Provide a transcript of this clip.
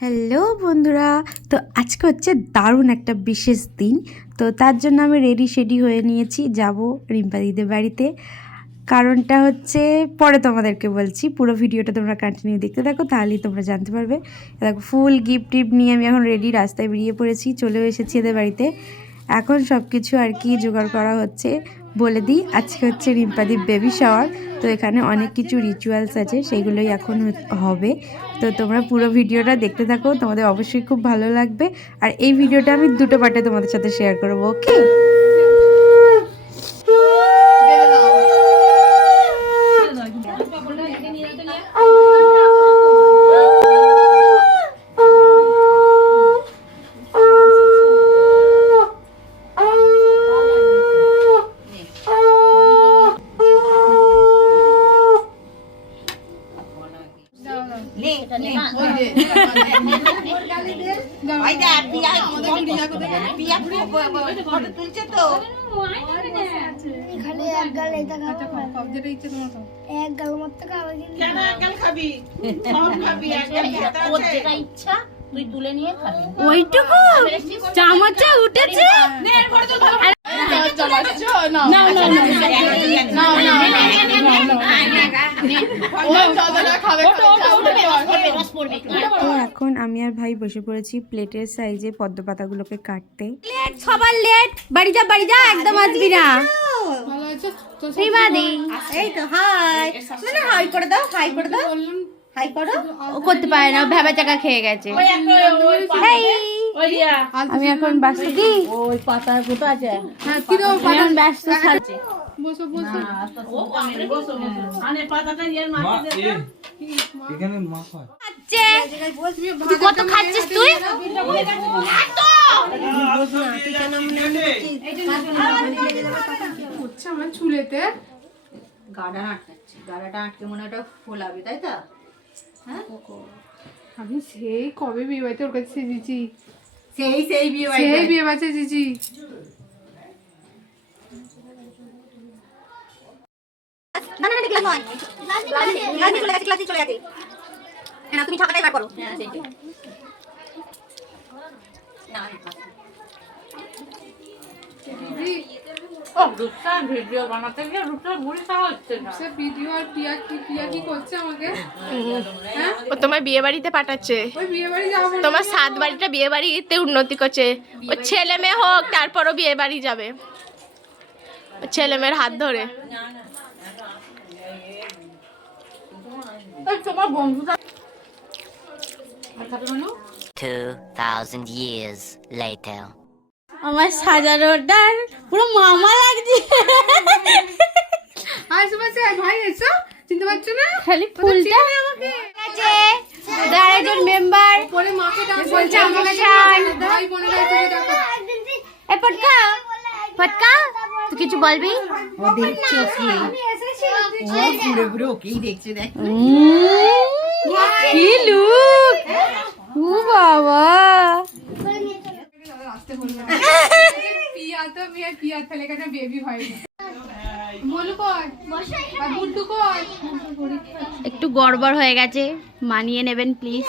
Hello বন্ধুরা, তো আজকে হচ্ছে দারুণ একটা বিশেষ দিন। তো তার জন্য আমি রেডি হয়ে নিয়েছি, যাব রিম্পা দিদির বাড়িতে। কারণটা হচ্ছে পরে তোমাদেরকে বলছি, পুরো ভিডিওটা তোমরা কন্টিনিউ দেখতে থাকো, তাহলেই তোমরা জানতে পারবে। দেখো ফুল গিফট টিফট নিয়ে আমি এখন রেডি, রাস্তায় বেরিয়ে পড়েছি, চলেও এসেছি এদের বাড়িতে। এখন সব কিছু আর কি জোগাড় করা হচ্ছে। বলে দিই, আজকে হচ্ছে রিম্পাদির বেবি শাওয়ার। তো এখানে অনেক কিছু রিচুয়ালস আছে, সেগুলোই এখন হবে। তো তোমরা পুরো ভিডিওটা দেখতে থাকো, তোমাদের অবশ্যই খুব ভালো লাগবে। আর এই ভিডিওটা আমি দুটো পার্টে তোমাদের সাথে শেয়ার করবো, ওকে? ওইটুকু চামচে উঠেছে। তো এখন আমি আর ভাই বসে পড়েছি প্লেটের সাইজে পদ্ম পাতাগুলোকে কাটতে। সবার লেট, বাড়ি যা একদম আসবি না। এই তো হাই, মানে হাই করে দাও, হাই করে দাও, হাই করো। ও করতে পারে না, ভেবা চাকা খেয়ে গেছে। আমি এখন ব্যস্ত, কি ওই পাতার কোথা আছে, এখন ব্যস্ত থাকছে। বসো বসো, এখানে মা খায়। তুই কত খাচ্ছিস তুই? আমার চুলেতে গাড়াটা আটকে মনে হয় ফোলাবে, তাই তো? হ্যাঁ, আমি সেই কবে বিয়ে বাড়িতে ওর কাছে সেজেছি, সেই বিয়ে বাড়িতে সেজেছি। তুমি ঠাকাটাই বার করো। ভিডিও বানাতে গিয়ে ভিডিও আর পিয়া কি করছে আমাকে? ও তোমার বিয়ে বাড়িতে পাঠাচ্ছে, ওই বিয়ে বাড়ি যাবো, তোমার সাত বাড়িটা বিয়ে বাড়িতে উন্নতি করছে। ও ছেলে মেয়ে হোক, তারপরও বিয়ে বাড়ি যাবে, ছেলে মেয়ের হাত ধরে। তোমার বন্ধুটা 2,000 years later. আমার সাজানোটার পুরো মামা লাগছে। আশেপাশে ভাই এসো, চিনতে পারছো না? খালি ফুলটা আমাকে আছে, একজন মেম্বার পরে মাকে ডাক বলছে আমার ভাই বোনের কাছে ডাকো। এ পটকা পটকা, তুই কিছু বলবি? ও দেখছো কি? ও ঘুরে ঘুরে ওকেই দেখছে, দেখ কি লুক! ও বাবা, পিয়া তো পিয়া তাহলে কেন বেবি হয় না? বলু কই, আর বুদ্ধু কই? একটু গড়বড় হয়ে গেছে, মানিয়ে নেবেন প্লিজ।